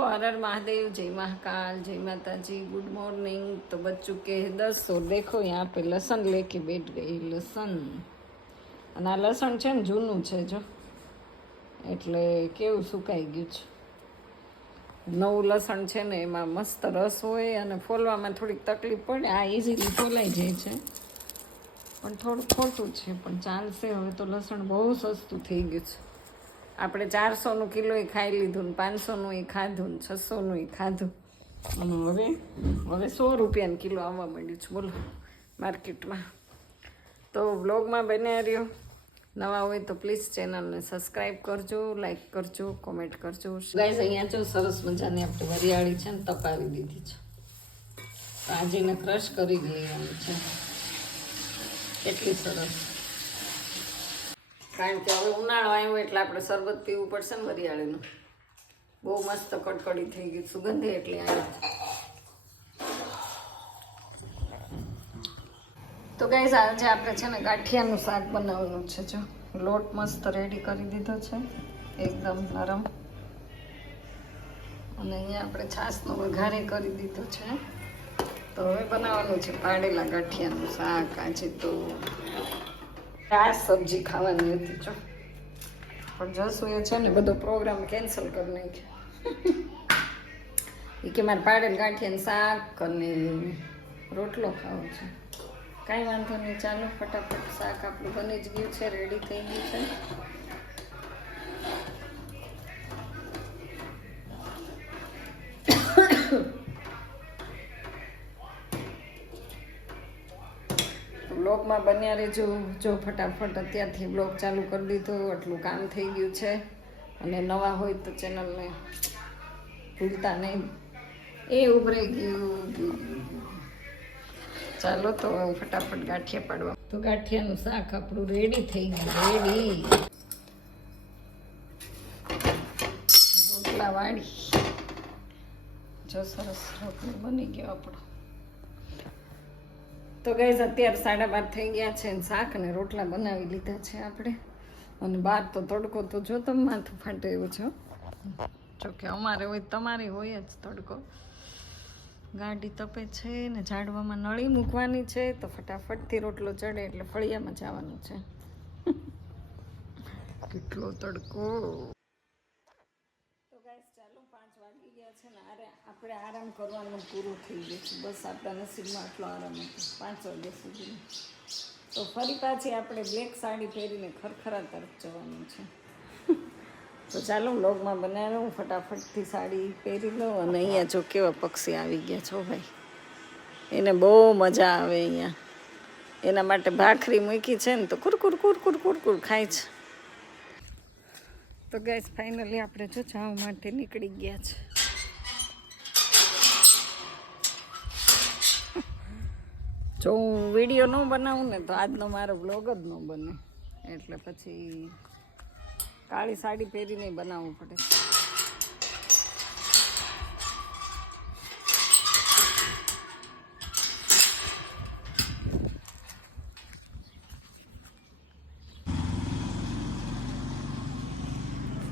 सबको हर हर महादेव, जय महाकाल, जय माता जी, गुड मॉर्निंग। तो बज चुके हैं 10 और देखो यहाँ पे लसन लेके बैठ गई लसन। અને આ લસણ છે ને જૂનું છે જો, એટલે કેવું સુકાઈ ગયું છે. નવું લસણ છે ને એમાં મસ્ત રસ હોય અને ફોલવામાં થોડીક તકલીફ પડે. આ ઇઝીલી ફોલાઈ જાય છે પણ થોડું ખોટું છે, પણ ચાલશે. હવે તો લસણ બહુ સસ્તું થઈ ગયું છે. આપણે 400નું કિલો એ ખાઈ લીધું ને 500નું એ ખાધું ને 600નું એ ખાધું અને હવે 100 રૂપિયાનું કિલો આવવા માંડ્યું છે બોલો માર્કેટમાં. તો બ્લોગમાં બન્યા રહ્યો. નવા હોય તો પ્લીઝ ચેનલને સબસ્ક્રાઈબ કરજો, લાઈક કરજો, કોમેન્ટ કરજો. ગાઈઝ અહીંયા જો સરસ મજાની આપણે વરિયાળી છે ને તપાવી દીધી છે. તો આજે એને ક્રશ કરી લેવાની છે. કેટલી સરસ, કારણ કે હવે ઉનાળો આવ્યો એટલે આપણે શરબત પીવું પડશે ને વરિયાળીનું. બહુ મસ્ત કડકડી થઈ ગઈ, સુગંધ એટલી આવી. તો ગાઈઝ આજે આપણે છે ને ગાંઠિયાનું શાક બનાવવાનું છે. જો લોટ મસ્ત રેડી કરી દીધો છે, એકદમ નરમ. અને અહીંયા આપણે છાશનો વઘારે કરી દીધો છે. તો હવે બનાવવાનું છે પાડેલા ગાંઠિયાનું શાક. આજે તો આ સબ્જી ખાવાની હતી જો, પણ જસુ એ છે ને બધો પ્રોગ્રામ કેન્સલ કરી નાખ્યો. એ કે મારે પાડેલ ગાંઠિયાનું શાક અને રોટલો ખાવો છે. કાંઈ વાંધો નહીં, ચાલો ફટાફટ શાક આપણું બની જ ગયું છે, રેડી થઈ ગયું છે. બ્લોગમાં બન્યા રહેજો. જો ફટાફટ અત્યારથી બ્લોગ ચાલુ કરી દીધો, આટલું કામ થઈ ગયું છે. અને નવા હોય તો ચેનલને ભૂલતા નહીં. એ ઉભરાઈ ગયું. ચાલો તો ફટાફટ ગાંઠિયા પાડવા. તો ગાંઠિયાનું શાક આપણું રેડી થઈ ગયું, રેડી. રોટલા વાળી જો સરસ રોટલો બની ગયો આપણો. તો ગાઈઝ અત્યારે 12:30 થઈ ગયા છે અને શાક અને રોટલા બનાવી લીધા છે આપણે. અને બહાર તો તડકો તો જો તમે માથું ફાટે એવું છે. જોકે અમારે હોય તમારે હોય જ તડકો. ગાડી તપે છે ને ઝાડવામાં નળી મૂકવાની છે, તો ફટાફટથી રોટલો ચડે એટલે ફળિયામાં જવાનું છે. કેટલો તડકો. તો ગાઈસ ચાલો 5 વાગી ગયા છે ને આપણે આરામ કરવાનું પૂરું થઈ ગયું છે. બસ આપણા નસીબમાં આટલો આરામ હતો 5 વાગ્યા સુધી. તો ફરી પાછી આપણે બ્લેક સાડી પહેરીને ખરખરા તરફ જવાનું છે. તો ચાલો વ્લોગમાં બનાવ્યો. ફટાફટથી સાડી પહેરી લો. અને અહીંયા જો કેવા પક્ષી આવી ગયા છો ભાઈ, એને બહુ મજા આવે અહીંયા. એના માટે ભાખરી મૂકી છે ને તો કુરકુર કુરકુર કુરકુર ખાય છે. તો ગાઈસ ફાઇનલી આપણે જો જવા માટે નીકળી ગયા છે. જો હું વિડીયો ન બનાવું ને તો આજનો મારો બ્લોગ જ ન બને, એટલે પછી કાળી સાડી પહેરીને બનાવવું પડે.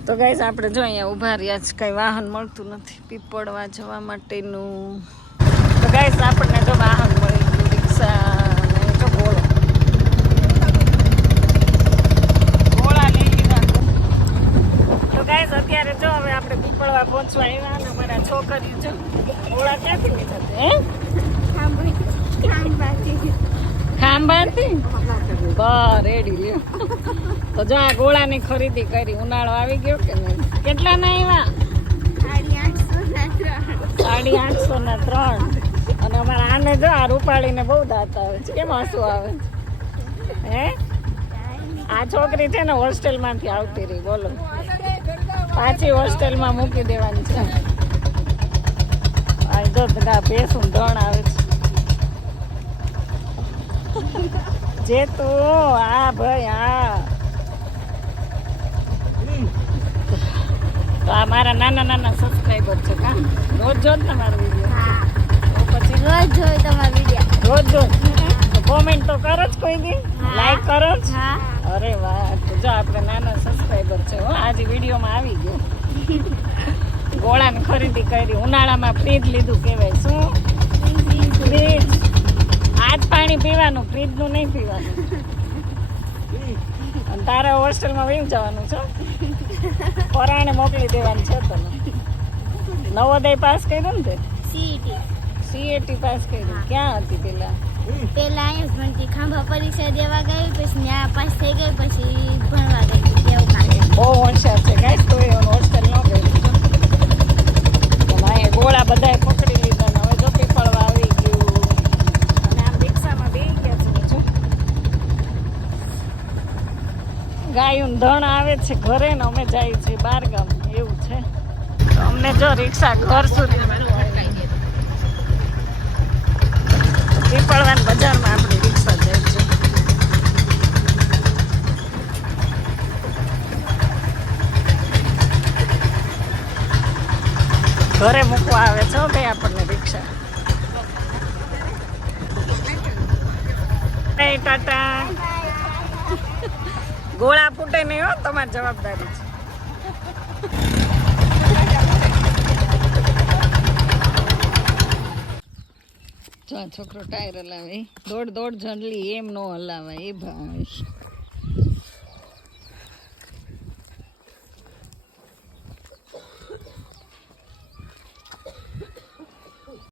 તો ગાઈસ આપણે જો અહીંયા ઊભા રહ્યા છે, કંઈ વાહન મળતું નથી પીપળવા જવા માટેનું. તો ગાઈસ આપણને જો વાહન મળી ગયું, રિક્ષા ને જો ઘોડા લઈ લીધા. તો ગાઈસ અત્યારે જો હવે આપણે પીપળવા પહોંચવા આવ્યા અને અમારા છોકરી જો ઘોડા ક્યાંથી લીધા છે? ખાંભાથી રેડી લ્યો. તો જો આ ગોળાની ખરીદી કરી. ઉનાળો આવી ગયો કે નહીં? કેટલા ના આવ્યા? 850 અને અમારા આને જો આ રૂપાળીને બહુ દાંત આવે છે. કેમ હસવું આવે છે? હે આ છોકરી છે ને હોસ્ટેલમાંથી આવતી રહી, બોલો પાછી હોસ્ટેલમાં મૂકી દેવાની છે. આ જો ભેંસું ધણ આવે છે. જે તો આ ભાઈ આ તો આ મારા નાના સબસ્ક્રાઈબર છે. કા રોજ જોત ને મારો વિડીયો? તો પછી રોજ જોઈ તમારા વિડીયો? રોજ જોઈ. તો કોમેન્ટ તો કરો જ, કોઈ દી લાઈક કરો જ. અરે વાહ, તો જો આપણે નાના સબસ્ક્રાઈબર છે હો. આજે વિડીયોમાં આવી ગયો. ગોળાની ખરીદી કરી. ઉનાળામાં ફ્રીજ લીધું કહેવાય. શું ફ્રીજ? આજ પાણી પીવાનું, ફ્રીજનું નહીં પીવાનું. અને તારે હોસ્ટેલમાં વયું જવાનું છો, પરાણે મોકલી દેવાનું છે તને. નવોદય પાસ કર્યું ને તે? સીએટી પાસ કર્યું. ક્યાં હતી પેલા? અહીંયા ભણતી, ખાંભા પરીક્ષા દેવા ગઈ, પછી ત્યાં પાસ થઈ ગઈ, પછી ભણવા ગઈ. એવું કાંઈ બહુ હોશિયાર છે ગાઈસ, તો એ હોસ્ટેલ ન ગઈ. અહીંયા ગોળા બધાએ પકડી લીધા ને હવે જો પીપળવા આવી ગયું. અને આમ રિક્ષામાં બેસી ગયા છે. જો ગાયું ધણ આવે છે ઘરે ને અમે જાય છે બાર ગામ. એવું છે. તો અમને જો રિક્ષા ઘર સુધી પીપળવાન બજારમાં આપણી રિક્ષા જાય છે. ઘરે મૂકવા આવે છે ભાઈ આપણને રિક્ષા. ટાટા. ગોળા ફૂટે નહીં હો, તમારી જવાબદારી છે. જો છોકરો ટાયર હલાવે. દોડ જણલી એમ નો હલાવાય એ ભાઈ.